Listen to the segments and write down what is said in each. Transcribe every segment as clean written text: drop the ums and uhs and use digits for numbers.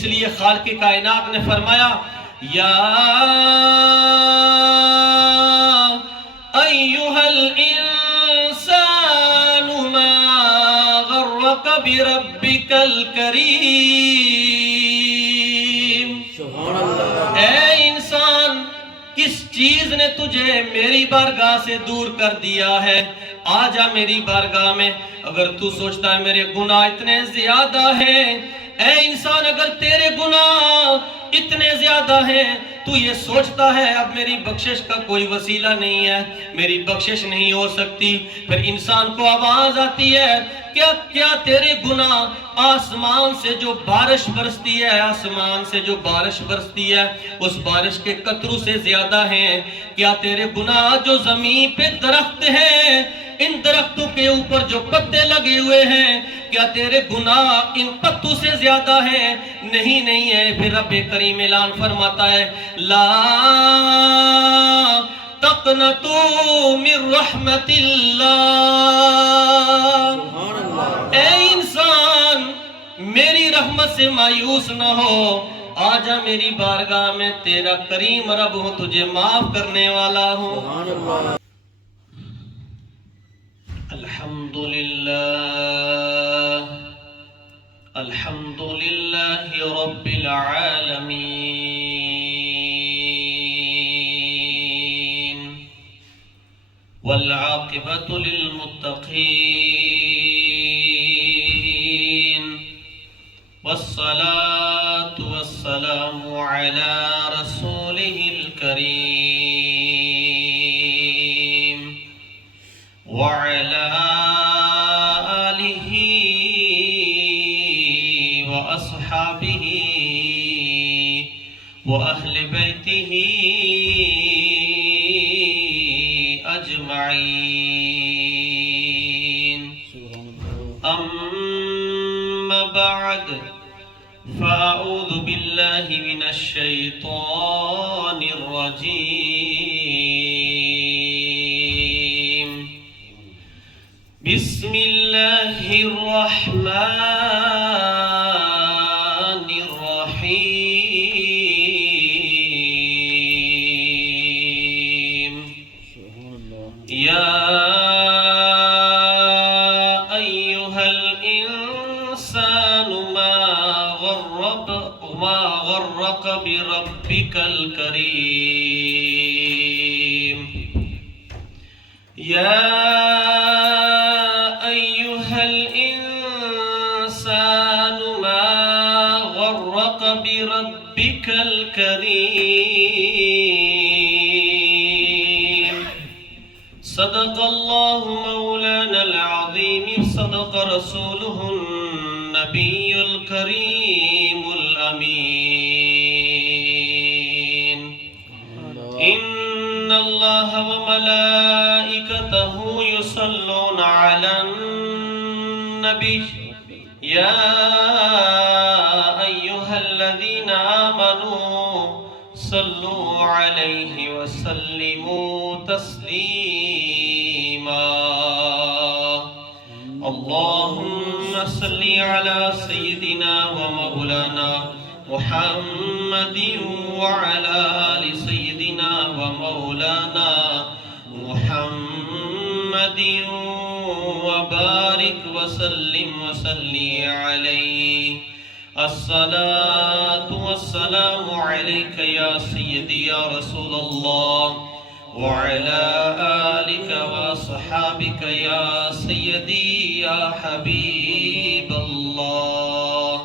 اس لیے خالق کائنات نے فرمایا یا ایھا الانسان ما غرک بربک الکریم، سبحان اللہ۔ اے انسان کس چیز نے تجھے میری بارگاہ سے دور کر دیا ہے؟ آ جا میری بارگاہ میں۔ اگر تو سوچتا ہے میرے گناہ اتنے زیادہ ہیں، اے انسان اگر تیرے گناہ اتنے زیادہ ہیں، تو یہ سوچتا ہے اب میری بخشش کا کوئی وسیلہ نہیں ہے، میری بخشش نہیں ہو سکتی، پھر انسان کو آواز آتی ہے کیا تیرے گناہ آسمان سے جو بارش برستی ہے، آسمان سے جو بارش برستی ہے اس بارش کے قطروں سے زیادہ ہیں؟ کیا تیرے گناہ جو زمین پہ درخت ہیں، ان درختوں کے اوپر جو پتے لگے ہوئے ہیں، کیا تیرے گناہ ان پتوں سے زیادہ ہیں؟ نہیں ہے۔ پھر رب کریم اعلان فرماتا ہے لا تقنطوا من رحمت اللہ، اے انسان میری رحمت سے مایوس نہ ہو، آجا میری بارگاہ میں، تیرا کریم رب ہوں، تجھے معاف کرنے والا ہوں۔ الحمدللہ رب العالمین والعاقبۃ للمتقین والصلاة والسلام علی رسولہ الکریم وعلی آلہ وأصحابه وأهل بيته أجمعين، أما بعد فأعوذ بالله من الشيطان الرجيم، بسم الله الرحمن الرحيم، يا أيها الإنسان ما غرك بربك الكريم، يا أيها الإنسان ما غرك بربك الكريم، صدق الله مولانا العظيم، صدق رسوله النبي الكريم الأمين، إن الله وملائكته يصلون على النبي، يا أيها الذين آمنوا صلوا عليه وسلموا تسليما، اللهم صل على سيدنا ومولانا محمد وعلى آل سيدنا ومولانا محمد وبارك وسلم وصلي عليه، الصلاة والسلام عليك يا سيدي يا رسول الله، وعلى آلك وصحابك يا سيدي يا حبيب الله،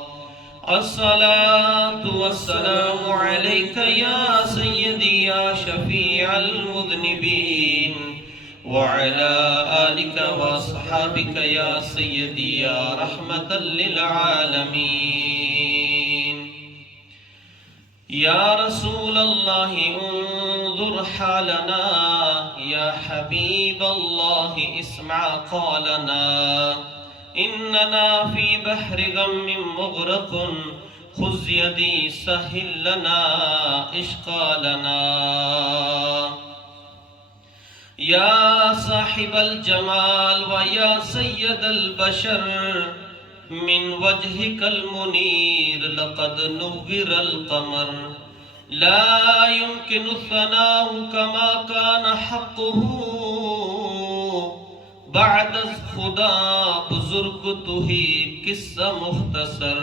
الصلاة والسلام عليك يا سيدي يا شفيع المذنبين، وعلى آلك وصحابك يا سيدي يا رحمة للعالمين، يا رسول الله انظر حالنا، يا حبيب الله اسمع قالنا، إننا في بحر غم مغرق، خذ يدي سهل لنا إشقالنا، يا صاحب الجمال ويا سيد البشر، من وجهك المنير لقد نور القمر لا يمكن الثناء كما كان حقه بعد از خدا بزرگ تو ہی قصہ مختصر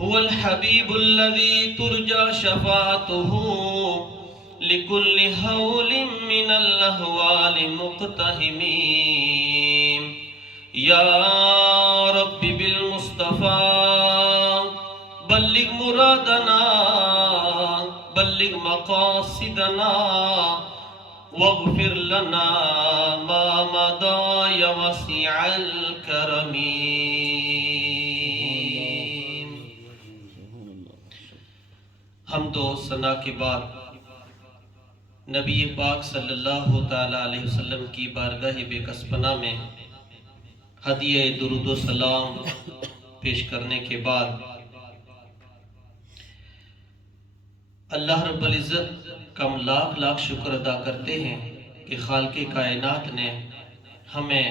هو الحبيب الذي ترجى شفاعته لكل هول من الأهوال مقتحمين يا رب بالمصطفى بلغ مرادنا بلغ مقاصدنا واغفر لنا ما مضى يا وسيع الكرم. حمد و ثنا کے بعد نبی پاک صلی اللہ تعالیٰ علیہ وسلم کی بارگاہ بے کسپنا میں ہدیہ درود و سلام پیش کرنے کے بعد اللہ رب العزت کا ہم لاکھ لاکھ شکر ادا کرتے ہیں کہ خالق کائنات نے ہمیں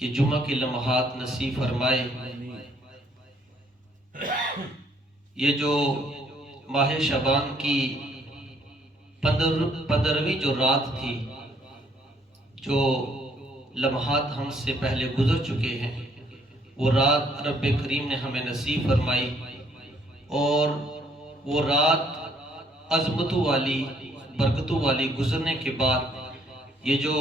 یہ جمعہ کے لمحات نصیب فرمائے. یہ جو ماہ شعبان کی 15ویں جو رات تھی، جو لمحات ہم سے پہلے گزر چکے ہیں، وہ رات رب کریم نے ہمیں نصیب فرمائی. اور وہ رات عظمتوں والی برکتوں والی گزرنے کے بعد یہ جو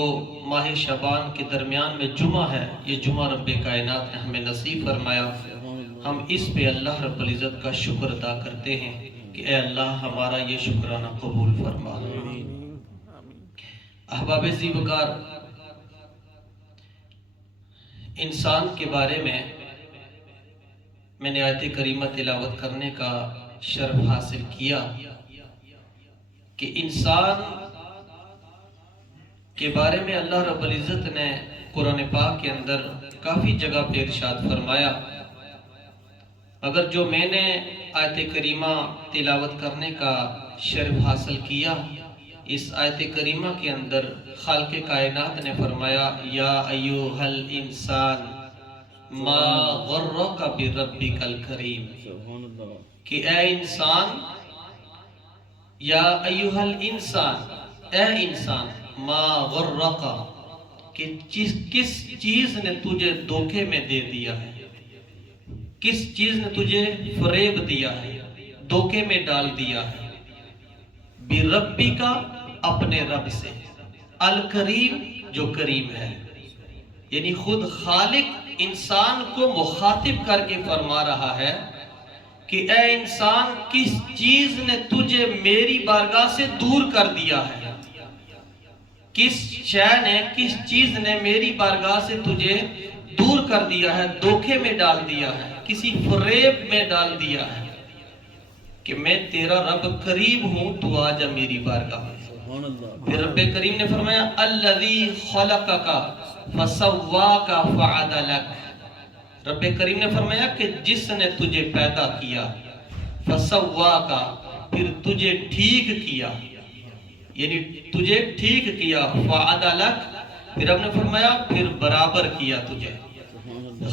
ماہ شعبان کے درمیان میں جمعہ ہے، یہ جمعہ رب کائنات نے ہمیں نصیب فرمایا. ہم اس پہ اللہ رب العزت کا شکر ادا کرتے ہیں کہ اے اللہ ہمارا یہ شکرانہ قبول فرما. احباب زیبکار، انسان کے بارے میں نے آیت کریمہ تلاوت کرنے کا شرف حاصل کیا کہ انسان کے بارے میں اللہ رب العزت نے قرآن پاک کے اندر کافی جگہ پہ ارشاد فرمایا. مگر جو میں نے آیت کریمہ تلاوت کرنے کا شرف حاصل کیا، اس آیت کریمہ کے اندر خالق کائنات نے فرمایا یا ایوہ الانسان ما غرک بربک الکریم، کہ اے انسان، یا ایوہ الانسان، اے انسان، ما غرک، کہ کس چیز نے تجھے دھوکے میں دے دیا ہے، کس چیز نے تجھے فریب دیا ہے، دھوکے میں ڈال دیا ہے. بربی کا، اپنے رب سے، الکریم جو کریم ہے. یعنی خود خالق انسان کو مخاطب کر کے فرما رہا ہے کہ اے انسان، کس چیز نے تجھے میری بارگاہ سے دور کر دیا ہے، کس شے نے، کس چیز نے میری بارگاہ سے تجھے دور کر دیا ہے، دھوکے میں ڈال دیا ہے، کسی فریب میں ڈال دیا ہے کہ میں تیرا رب قریب ہوں، تو آجا میری بارگاہ. پھر رب کریم نے فرمایا الذی خلقک فسواک فعدلک. رب کریم نے فرمایا کہ جس نے تجھے پیدا کیا، فسواک، پھر تجھے ٹھیک کیا، یعنی تجھے ٹھیک کیا، فعدلک، پھر رب نے فرمایا پھر برابر کیا تجھے.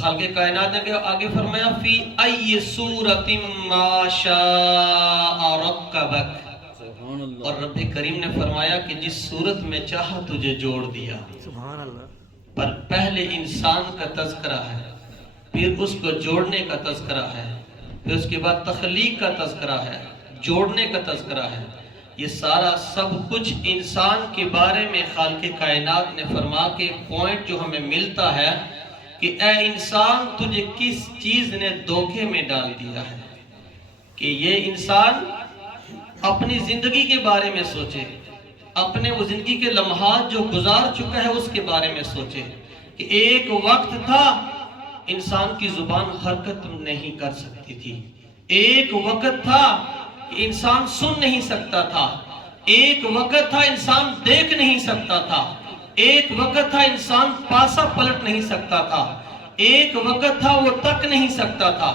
خالق کائنات نے آگے فرمایا فی ای صورت ما شاء رکبک، اور رب کریم نے فرمایا کہ جس صورت میں چاہا تجھے جوڑ دیا. پر پہلے انسان کا تذکرہ ہے، پھر اس کو جوڑنے کا تذکرہ ہے، پھر اس کے بعد تخلیق کا تذکرہ ہے، جوڑنے کا تذکرہ ہے. یہ سارا سب کچھ انسان کے بارے میں خالق کائنات نے فرما کے پوائنٹ جو ہمیں ملتا ہے کہ اے انسان، تجھے کس چیز نے دھوکے میں ڈال دیا ہے. کہ یہ انسان اپنی زندگی کے بارے میں سوچے، اپنے وہ زندگی کے لمحات جو گزار چکا ہے اس کے بارے میں سوچے کہ ایک وقت تھا انسان کی زبان حرکت نہیں کر سکتی تھی، ایک وقت تھا کہ انسان سن نہیں سکتا تھا، ایک وقت تھا انسان دیکھ نہیں سکتا تھا، ایک وقت تھا انسان پاسا پلٹ نہیں سکتا تھا، ایک وقت تھا وہ تک نہیں سکتا تھا،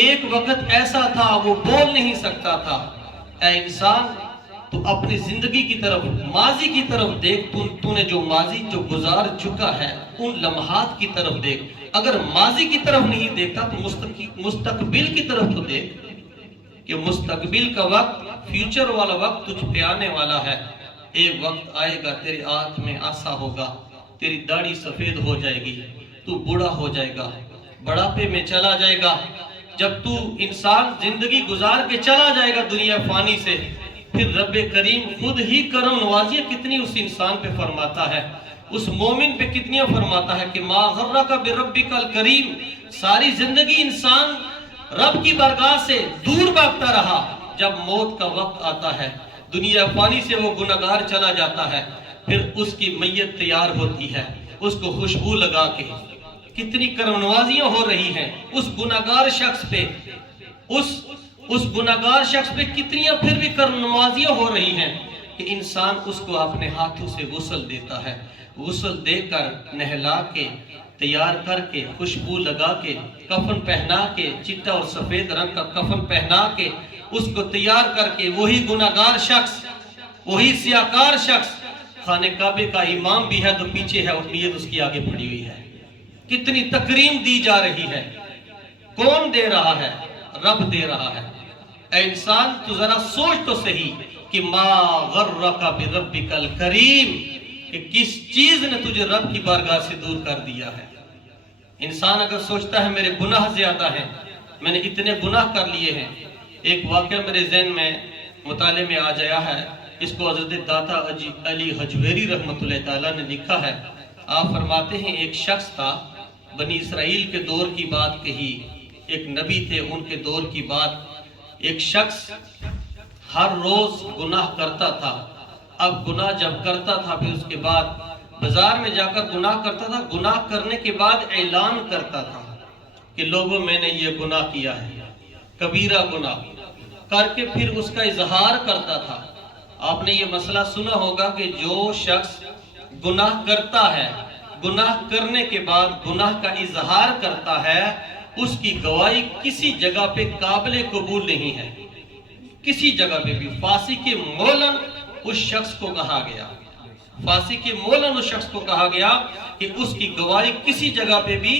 ایک وقت ایسا تھا وہ بول نہیں سکتا تھا. اے انسان، تو اپنی زندگی کی طرف، ماضی کی طرف دیکھ، تو نے جو ماضی جو گزار چکا ہے ان لمحات کی طرف دیکھ۔ اگر ماضی کی طرف نہیں دیکھتا تو مستقبل کی طرف تو دیکھ، کہ مستقبل کا وقت، فیوچر والا وقت تجھ پہ آنے والا ہے۔ ایک وقت آئے گا تیرے ہاتھ میں عصا ہوگا، تیری داڑھی سفید ہو جائے گی، تو بوڑھا ہو جائے گا، بڑھاپے میں چلا جائے گا۔ جب تو انسان زندگی گزار کے چلا جائے گا دنیا فانی سے، پھر رب کریم خود ہی کرم نوازی کتنی اس انسان پہ فرماتا ہے، اس مومن پہ کتنی فرماتا ہے کہ ما غرک بربک الکریم۔ ساری زندگی انسان رب کی بارگاہ سے دور بھاگتا رہا، جب موت کا وقت آتا ہے، دنیا فانی سے وہ گناہگار چلا جاتا ہے، پھر اس کی میت تیار ہوتی ہے، اس کو خوشبو لگا کے کتنی کرم نوازیاں ہو رہی ہیں اس گناہگار شخص پہ، اس گناہگار شخص پہ کتنیاں پھر بھی کرم نوازیاں ہو رہی ہیں کہ انسان اس کو اپنے ہاتھوں سے غسل دیتا ہے، غسل دے کر نہلا کے تیار کر کے خوشبو لگا کے کفن پہنا کے، چٹا اور سفید رنگ کا کفن پہنا کے اس کو تیار کر کے، وہی گناہگار شخص، وہی سیاکار شخص خانہ کعبے کا امام بھی ہے تو پیچھے ہے اور نیت اس کی آگے پڑی ہوئی ہے۔ کتنی تکریم دی جا رہی ہے، کون دے رہا ہے؟ رب دے رہا ہے۔ اے انسان تو ذرا سوچ تو صحیح کہ ما غرک بربک الکریم، کہ کس چیز نے تجھے رب کی بارگاہ سے دور کر دیا ہے۔ انسان اگر سوچتا ہے میرے گناہ زیادہ ہیں، میں نے اتنے گناہ کر لیے ہیں۔ ایک واقعہ میرے ذہن میں مطالعے میں آ جایا ہے، اس کو حضرت داتا علی حجویری رحمۃ اللہ تعالیٰ نے لکھا ہے۔ آپ فرماتے ہیں ایک شخص تھا، بنی اسرائیل کے دور کی بات کہی، ایک نبی تھے ان کے دور کی بات۔ ایک شخص ہر روز گناہ کرتا تھا، اب گناہ جب کرتا تھا پھر اس کے بعد بازار میں جا کر گناہ کرتا تھا، گناہ کرنے کے بعد اعلان کرتا تھا کہ لوگوں میں نے یہ گناہ کیا ہے، کبیرہ گناہ کر کے پھر اس کا اظہار کرتا تھا۔ آپ نے یہ مسئلہ سنا ہوگا کہ جو شخص گناہ کرتا ہے، گناہ کرنے کے بعد گناہ کا اظہار کرتا ہے، اس کی گواہی کسی جگہ پہ قابل قبول نہیں ہے، کسی جگہ پہ بھی۔ پھانسی کے مولن اس شخص کو کہا گیا، پھانسی کے مولن اس شخص کو کہا گیا کہ اس کی گواہی کسی جگہ پہ بھی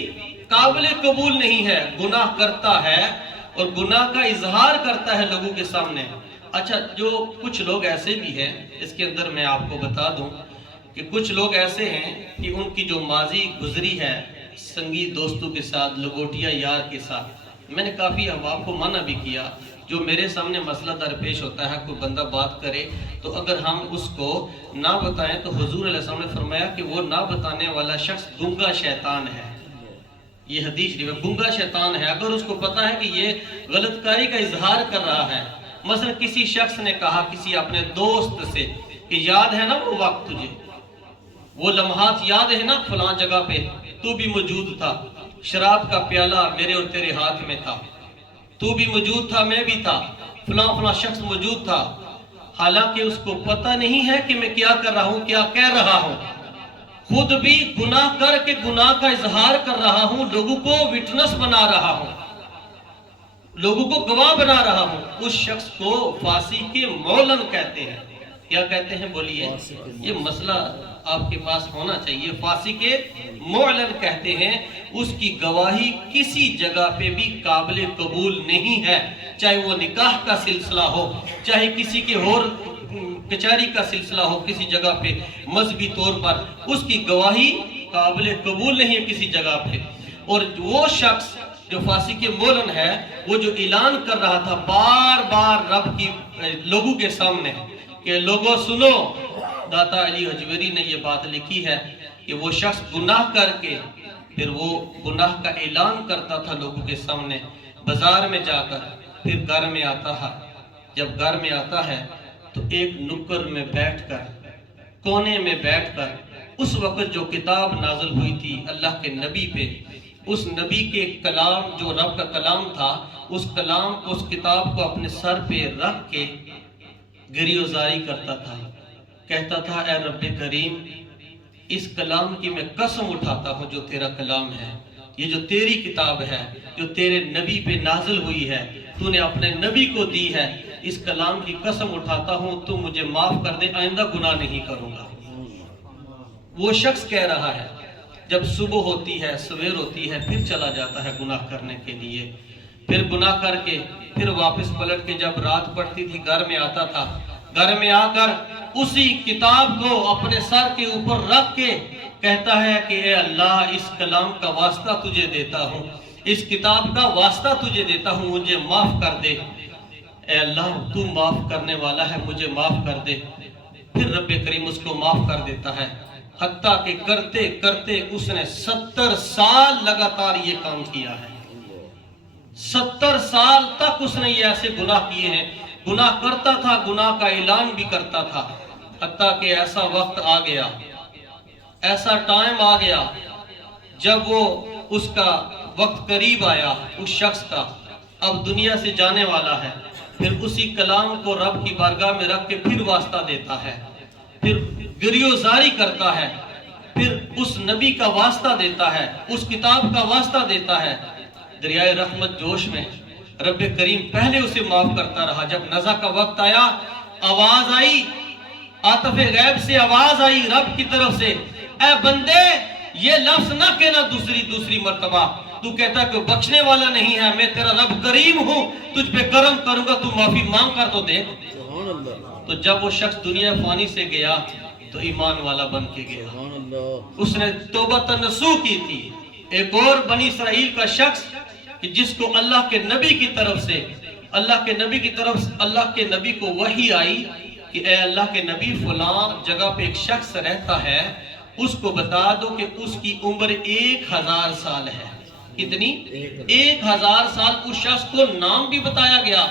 قابل قبول نہیں ہے، گناہ کرتا ہے اور گناہ کا اظہار کرتا ہے لوگوں کے سامنے۔ اچھا، جو کچھ لوگ ایسے بھی ہیں، اس کے اندر میں آپ کو بتا دوں کہ کچھ لوگ ایسے ہیں کہ ان کی جو ماضی گزری ہے سنگی دوستوں کے ساتھ، لگوٹیا یار کے ساتھ، میں نے کافی احباب کو منع بھی کیا۔ جو میرے سامنے مسئلہ درپیش ہوتا ہے، کوئی بندہ بات کرے تو اگر ہم اس کو نہ بتائیں تو حضور علیہ السلام نے فرمایا کہ وہ نہ بتانے والا شخص گنگا شیطان ہے۔ یہ حدیث ہے، گنگا شیطان ہے۔ اگر اس کو پتا ہے کہ یہ غلط کاری کا اظہار کر رہا ہے، مثلا کسی شخص نے کہا کسی اپنے دوست سے کہ یاد ہے نا وہ وقت تجھے، وہ لمحات یاد ہے نا فلاں جگہ پہ تو بھی موجود تھا، شراب کا پیالہ میرے اور تیرے ہاتھ میں تھا، تو بھی موجود تھا، میں بھی تھا، فلاں فلاں شخص موجود تھا، حالانکہ اس کو پتہ نہیں ہے کہ میں کیا کر رہا ہوں، کیا کہہ رہا ہوں، خود بھی گناہ کر کے گناہ کا اظہار کر رہا ہوں، لوگوں کو وٹنس بنا رہا ہوں، لوگوں کو گواہ بنا رہا ہوں۔ اس شخص کو پھانسی کے مولن کہتے ہیں۔ کیا کہتے ہیں بولیے؟ یہ مسئلہ آپ کے پاس ہونا چاہیے۔ پھانسی کے مولن کہتے ہیں، اس کی گواہی کسی جگہ پہ بھی قابل قبول نہیں ہے، چاہے وہ نکاح کا سلسلہ ہو، چاہے کسی کے اور کچہری کا سلسلہ ہو، کسی جگہ پہ مذہبی طور پر اس کی گواہی قابل قبول نہیں ہے کسی جگہ پہ۔ اور وہ شخص جو پھانسی کے مولن ہے، وہ جو اعلان کر رہا تھا بار بار رب کی لوگوں کے سامنے کہ لوگوں سنو، داتا علی حجویری نے یہ بات لکھی ہے کہ وہ شخص گناہ کر کے پھر وہ گناہ کا اعلان کرتا تھا لوگوں کے سامنے، بازار میں جا کر، پھر گھر میں آتا ہے۔ جب گھر میں آتا ہے تو ایک نکر میں بیٹھ کر، کونے میں بیٹھ کر، اس وقت جو کتاب نازل ہوئی تھی اللہ کے نبی پہ، اس نبی کے کلام جو رب کا کلام تھا، اس کلام کو، اس کتاب کو اپنے سر پہ رکھ کے گریوزاری کرتا تھا، کہتا تھا اے رب کریم، اس کلام کی میں قسم اٹھاتا ہوں جو تیرا کلام ہے، یہ جو تیری کتاب ہے، جو تیرے نبی پہ نازل ہوئی ہے، تو نے اپنے نبی کو دی ہے، اس کلام کی قسم اٹھاتا ہوں تو مجھے معاف کر دے، آئندہ گناہ نہیں کروں گا۔ وہ شخص کہہ رہا ہے، جب صبح ہوتی ہے، سویر ہوتی ہے، پھر چلا جاتا ہے گناہ کرنے کے لیے، پھر گناہ کر کے پھر واپس پلٹ کے جب رات پڑتی تھی گھر میں آتا تھا، گھر میں آ کر اسی کتاب کو اپنے سر کے اوپر رکھ کے کہتا ہے کہ اے اللہ، اس کلام کا واسطہ تجھے دیتا ہوں، اس کتاب کا واسطہ تجھے دیتا ہوں، مجھے معاف کر دے، اے اللہ تو معاف کرنے والا ہے، مجھے معاف کر دے۔ پھر رب کریم اس کو معاف کر دیتا ہے، حتیٰ کہ کرتے کرتے اس نے 70 سال لگاتار یہ کام کیا ہے۔ 70 سال تک اس نے یہ ایسے گناہ کیے ہیں، گناہ کرتا تھا، گناہ کا اعلان بھی کرتا تھا، حتیٰ کہ ایسا وقت آ گیا، ایسا ٹائم آ گیا جب وہ اس کا وقت قریب آیا، اس شخص کا اب دنیا سے جانے والا ہے، پھر اسی کلام کو رب کی بارگاہ میں رکھ کے پھر واسطہ دیتا ہے، پھر گریوزاری کرتا ہے، پھر اس نبی کا واسطہ دیتا ہے، اس کتاب کا واسطہ دیتا ہے۔ دریائے رحمت جوش میں رب کریم پہلے اسے معاف کرتا رہا، جب نزا کا وقت آیا، آواز آئی، عاطف غیب سے آواز آئی رب کی طرف سے، اے بندے یہ لفظ نہ کہنا دوسری مرتبہ، تو کہتا کہ بخشنے والا نہیں ہے، میں تیرا رب کریم ہوں، تجھ پہ کرم کروں گا، تو معافی مانگ کر تو دیکھ۔ تو جب وہ شخص دنیا فانی سے گیا تو ایمان والا بن کے گیا، اس نے توبہ تنسو کی تھی۔ ایک اور بنی اسرائیل کا شخص کہ جس کو اللہ کے نبی کی طرف سے اللہ کے نبی کو وحی آئی کہ اے اللہ کے نبی، فلاں جگہ پہ ایک شخص رہتا ہے، اس کو بتا دو کہ اس کی عمر 1000 سال ہے۔ کتنی؟ 1000 سال۔ اس شخص کو نام بھی بتایا گیا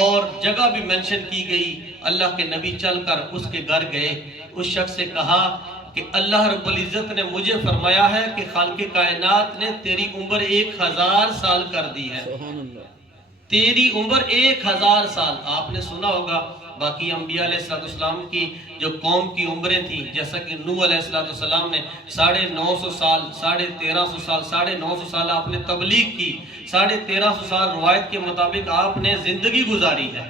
اور جگہ بھی منشن کی گئی۔ اللہ کے نبی چل کر اس کے گھر گئے، اس شخص سے کہا کہ اللہ رب العزت نے مجھے فرمایا ہے کہ خالق کائنات نے تیری عمر 1000 سال کر دی ہے، تیری عمر 1000 سال۔ آپ نے سنا ہوگا باقی انبیاء علیہ السلام کی جو قوم کی عمریں تھیں، جیسا کہ نوح علیہ السلام نے 950 سال، 1350 سال، 950 سال آپ نے تبلیغ کی، 1350 سال روایت کے مطابق آپ نے زندگی گزاری ہے،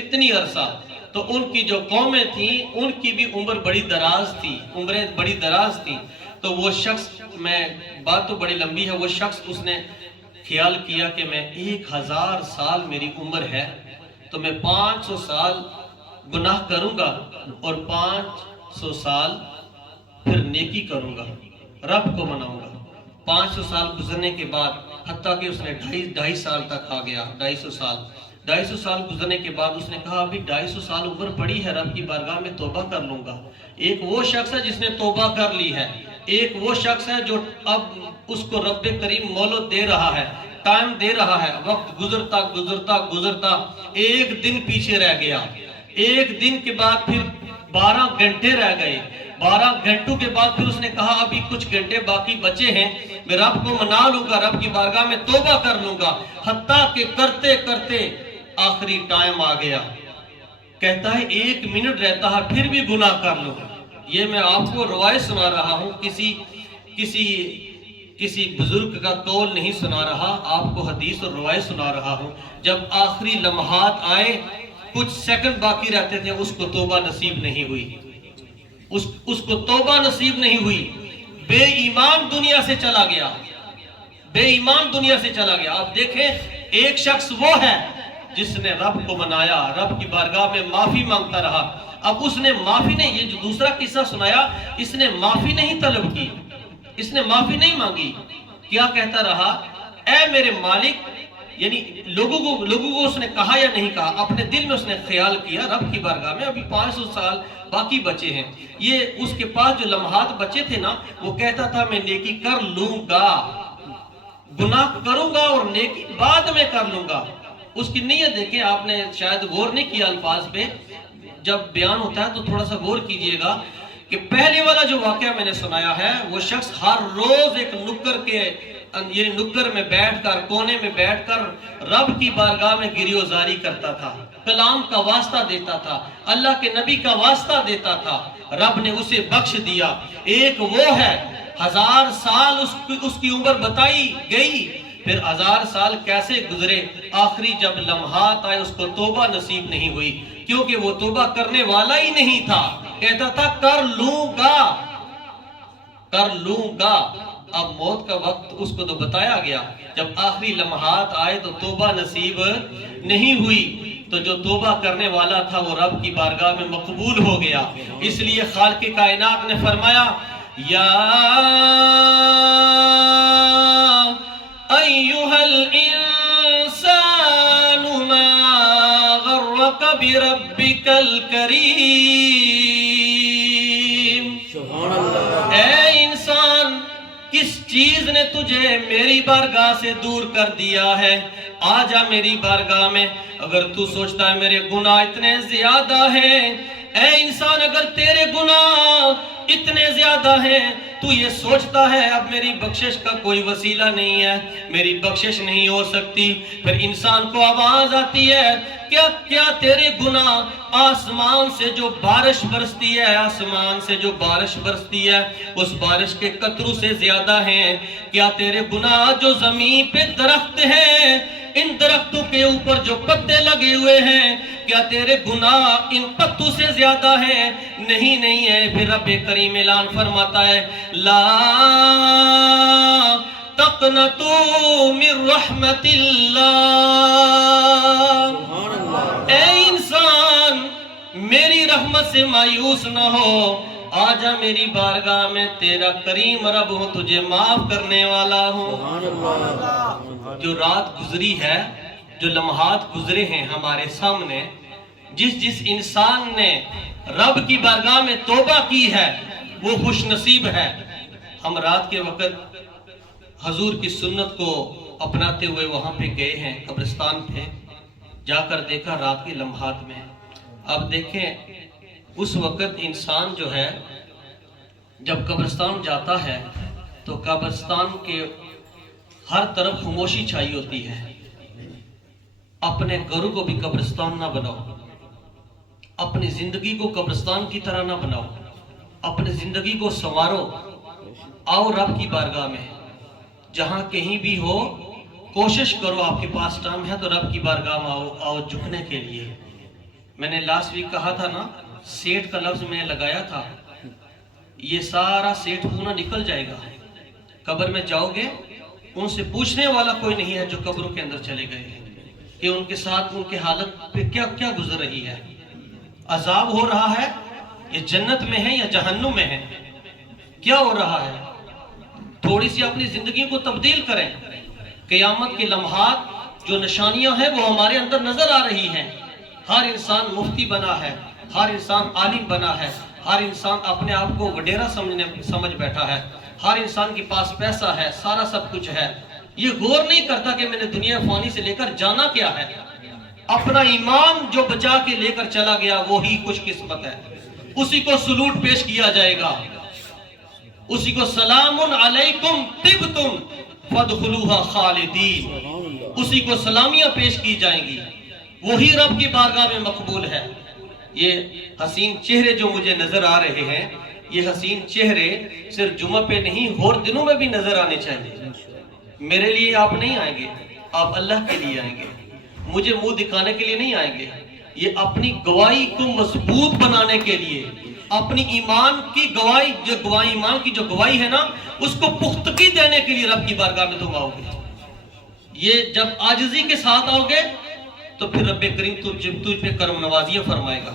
اتنی عرصہ۔ تو ان کی جو قومیں تھیں ان کی بھی عمر بڑی دراز تھی، عمریں بڑی دراز تھی۔ تو وہ شخص، بات تو بڑی لمبی ہے، وہ شخص اس نے خیال کیا کہ میں 1000 سال میری عمر ہے تو میں 500 سال گناہ کروں گا اور 500 سال پھر نیکی کروں گا، رب کو مناؤں گا۔ 500 سال گزرنے کے بعد حتیٰ کہ اس نے 2.5 سال تک آ گیا، 250 سال گزرنے کے بعد اس نے کہا ابھی 250 سال عمر پڑی ہے، رب کی بارگاہ میں توبہ کر لوں گا۔ ایک وہ شخص ہے جس نے توبہ کر لی ہے، ایک وہ شخص ہے جو اب اس کو رب کریم مولت دے رہا ہے، ٹائم دے رہا ہے۔ وقت گزرتا ایک دن پیچھے رہ گیا، ایک دن کے بعد پھر 12 گھنٹے رہ گئے، 12 گھنٹوں کے بعد پھر اس نے کہا ابھی کچھ گھنٹے باقی بچے ہیں، میں رب کو منا لوں گا، رب کی بارگاہ میں توبہ کر لوں گا۔ حتیٰ کہ کرتے کرتے آخری ٹائم آ گیا، کہتا ہے 1 منٹ رہتا ہے پھر بھی گناہ کر لوں۔ یہ میں آپ کو روایت سنا رہا ہوں، کسی بزرگ کا قول نہیں سنا رہا، آپ کو حدیث اور روایت سنا رہا ہوں۔ جب آخری لمحات آئے، کچھ سیکنڈ باقی رہتے تھے، اس کو توبہ نصیب نہیں ہوئی، اس کو توبہ نصیب نہیں ہوئی، بے ایمان دنیا سے چلا گیا، بے ایمان دنیا سے چلا گیا۔ آپ دیکھیں ایک شخص وہ ہے جس نے رب کو منایا، رب کی بارگاہ میں معافی مانگتا رہا۔ اب اس نے معافی نہیں، یہ جو دوسرا قصہ سنایا، اس نے معافی نہیں طلب کی، اس نے معافی نہیں مانگی۔ کیا کہتا رہا؟ اے میرے مالک، یعنی لوگوں کو اس نے کہا یا نہیں کہا، اپنے دل میں اس نے خیال کیا رب کی بارگاہ میں ابھی 500 سال باقی بچے ہیں، یہ اس کے پاس جو لمحات بچے تھے نا، وہ کہتا تھا میں نیکی کر لوں گا، گناہ کروں گا اور نیکی بعد میں کر لوں گا۔ اس کی نیت دیکھیں، آپ نے شاید غور نہیں کیا الفاظ پہ، جب بیان ہوتا ہے تو تھوڑا سا غور کیجئے گا کہ پہلے والا جو واقعہ میں نے سنایا ہے، وہ شخص ہر روز ایک نکر میں بیٹھ کر، کونے میں بیٹھ کر رب کی بارگاہ میں گریوزاری کرتا تھا، کلام کا واسطہ دیتا تھا، اللہ کے نبی کا واسطہ دیتا تھا، رب نے اسے بخش دیا۔ ایک وہ ہے 1000 سال اس کی عمر بتائی گئی پھر 1000 سال کیسے گزرے، آخری جب لمحات آئے اس کو توبہ نصیب نہیں ہوئی، کیونکہ وہ توبہ کرنے والا ہی نہیں تھا، کہتا تھا کر لوں گا کر لوں گا۔ اب موت کا وقت اس کو تو بتایا گیا، جب آخری لمحات آئے تو توبہ نصیب نہیں ہوئی، تو جو توبہ کرنے والا تھا وہ رب کی بارگاہ میں مقبول ہو گیا۔ اس لیے خالق کائنات نے فرمایا یا ایھا الانسان ما غرک بربک الکریم، اے انسان کس چیز نے تجھے میری بارگاہ سے دور کر دیا ہے، آ جا میری بارگاہ میں۔ اگر تو سوچتا ہے میرے گناہ اتنے زیادہ ہیں، اے انسان اگر تیرے گناہ اتنے زیادہ ہیں، تو یہ سوچتا ہے اب میری بخشش کا کوئی وسیلہ نہیں ہے، میری بخشش نہیں ہو سکتی، پھر انسان کو آواز آتی ہے کیا تیرے گناہ آسمان سے جو بارش برستی ہے، آسمان سے جو بارش برستی ہے اس بارش کے قطروں سے زیادہ ہیں؟ کیا تیرے گناہ جو زمین پہ درخت ہیں، ان درختوں کے اوپر جو پتے لگے ہوئے ہیں، کیا تیرے گناہ ان پتوں سے زیادہ ہیں؟ نہیں ہے۔ پھر رب کریم اعلان فرماتا ہے لا تقنطوا من رحمت اللہ، اے انسان میری رحمت سے مایوس نہ ہو، آجا میری بارگاہ میں، تیرا کریم رب ہوں، تجھے معاف کرنے والا ہوں۔ جو رات گزری ہے، جو لمحات گزرے ہیں ہمارے سامنے، جس انسان نے رب کی بارگاہ میں توبہ کی ہے وہ خوش نصیب ہے۔ ہم رات کے وقت حضور کی سنت کو اپناتے ہوئے وہاں پہ گئے ہیں، قبرستان پہ جا کر دیکھا رات کے لمحات میں۔ اب دیکھیں اس وقت انسان جو ہے جب قبرستان جاتا ہے تو قبرستان کے ہر طرف خاموشی چھائی ہوتی ہے۔ اپنے گھروں کو بھی قبرستان نہ بناؤ، اپنی زندگی کو قبرستان کی طرح نہ بناؤ، اپنی زندگی کو سنوارو۔ آؤ رب کی بارگاہ میں، جہاں کہیں بھی ہو کوشش کرو، آپ کے پاس ٹائم ہے تو رب کی بارگاہ میں آؤ جھکنے کے لیے۔ میں نے لاسٹ ویک کہا تھا نا، سیٹ کا لفظ میں نے لگایا تھا، یہ سارا سیٹ پونا نکل جائے گا۔ قبر میں جاؤ گے، ان سے پوچھنے والا کوئی نہیں ہے جو قبروں کے اندر چلے گئے ہیں کہ ان کے ساتھ ان کے حالت پہ کیا گزر رہی ہے، عذاب ہو رہا ہے، یہ جنت میں ہے یا جہنم میں ہے، کیا ہو رہا ہے۔ تھوڑی سی اپنی زندگی کو تبدیل کریں۔ قیامت کے لمحات جو نشانیاں ہیں وہ ہمارے اندر نظر آ رہی ہیں۔ ہر انسان مفتی بنا ہے، ہر انسان عالم بنا ہے، ہر انسان اپنے آپ کو وڈیرا سمجھ بیٹھا ہے، ہر انسان کے پاس پیسہ ہے، سارا سب کچھ ہے۔ یہ غور نہیں کرتا کہ میں نے دنیا فانی سے لے کر جانا کیا ہے۔ اپنا ایمان جو بچا کے لے کر چلا گیا وہی خوش قسمت ہے، اسی کو سلوٹ پیش کیا جائے گا، اسی کو سلام علیکم طبتم فادخلوها خالدین، اسی کو سلامیاں پیش کی جائیں گی، وہی رب کی بارگاہ میں مقبول ہے۔ یہ حسین چہرے جو مجھے نظر آ رہے ہیں، یہ حسین چہرے صرف جمعہ پہ نہیں اور دنوں میں بھی نظر آنے چاہیے۔ میرے لیے آپ نہیں آئیں گے، آپ اللہ کے لیے آئیں گے، مجھے منہ دکھانے کے لیے نہیں آئیں گے، یہ اپنی گواہی کو مضبوط بنانے کے لیے، اپنی ایمان کی گواہی، جو گواہی ایمان کی جو گواہی ہے نا، اس کو پختگی دینے کے لیے رب کی بارگاہ میں تم آؤ گے۔ یہ جب عاجزی کے ساتھ آؤ گے تو پھر رب کریم تجھ پہ کرم نوازیاں فرمائے گا۔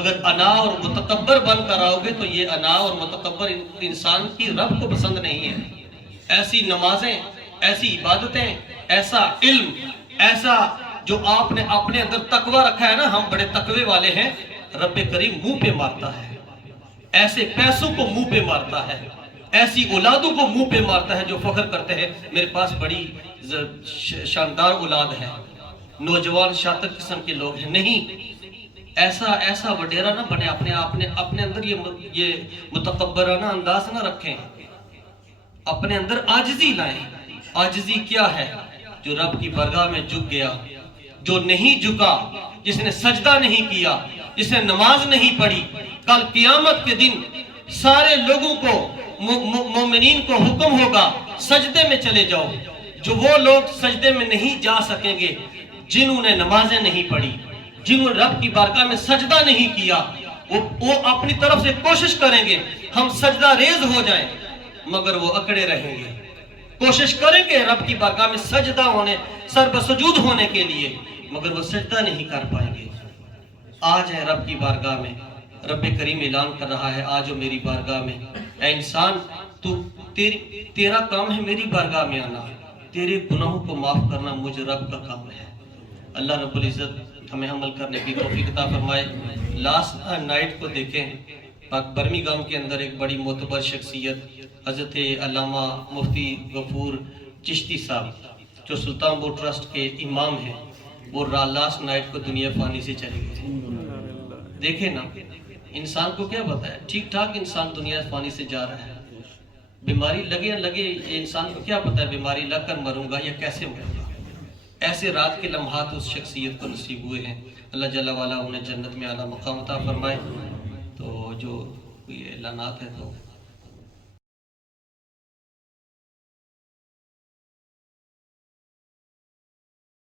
اگر انا اور متکبر بن کر آؤ گے تو یہ انا اور متکبر انسان کی رب کو پسند نہیں ہے۔ ایسی نمازیں، ایسی عبادتیں، ایسا علم، ایسا جو آپ نے اپنے اندر تقوی رکھا ہے نا، ہم بڑے تقوی والے ہیں، رب کریم منہ پہ مارتا ہے۔ ایسے پیسوں کو منہ پہ مارتا ہے، ایسی اولادوں کو منہ پہ مارتا ہے جو فخر کرتے ہیں میرے پاس بڑی شاندار اولاد ہے، نوجوان شاطر قسم کے لوگ ہیں۔ نہیں، ایسا وڈیرا نہ بنے، اپنے اندر یہ متکبرانہ انداز نہ رکھیں، اپنے اندر عاجزی لائیں۔ عاجزی کیا ہے؟ جو رب کی بارگاہ میں جھک گیا، جو نہیں جھکا، جس نے سجدہ نہیں کیا، جس نے نماز نہیں پڑھی، کل قیامت کے دن سارے لوگوں کو، مومنین کو حکم ہوگا سجدے میں چلے جاؤ۔ جو وہ لوگ سجدے میں نہیں جا سکیں گے جنہوں نے نمازیں نہیں پڑھی، جنہوں نے رب کی بارگاہ میں سجدہ نہیں کیا، وہ اپنی طرف سے کوشش کریں گے ہم سجدہ ریز ہو جائیں، مگر وہ اکڑے رہیں گے، کوشش کریں گے رب کی بارگاہ میں سجدہ ہونے، سر بسجود ہونے کے لیے، مگر وہ سجدہ نہیں کر پائیں گے۔ آج ہے رب کی بارگاہ میں، رب کریم اعلان کر رہا ہے آجو میری بارگاہ میں، اے انسان تیرا کام ہے میری بارگاہ میں آنا، تیرے گناہوں کو معاف کرنا مجھے رب کا کام ہے۔ اللہ رب العزت ہمیں عمل کرنے کی توفیق عطا فرمائے۔ لاسٹ نائٹ کو دیکھیں، برمنگھم کے اندر ایک بڑی معتبر شخصیت حضرت علامہ مفتی غفور چشتی صاحب جو سلطان بو ٹرسٹ کے امام ہیں، وہ لاسٹ نائٹ کو دنیا فانی سے چلے گئے۔ دیکھیں نا، انسان کو کیا پتا ہے، ٹھیک ٹھاک انسان دنیا فانی سے جا رہا ہے، بیماری لگے لگے، انسان کو کیا پتا ہے بیماری لگ کر مروں گا یا کیسے مروں گا۔ ایسے رات کے لمحات اس شخصیت کو نصیب ہوئے ہیں۔ اللہ جل وعلا انہیں جنت میں اعلیٰ مقام عطا فرمائے۔ تو جو یہ اعلانات ہیں تو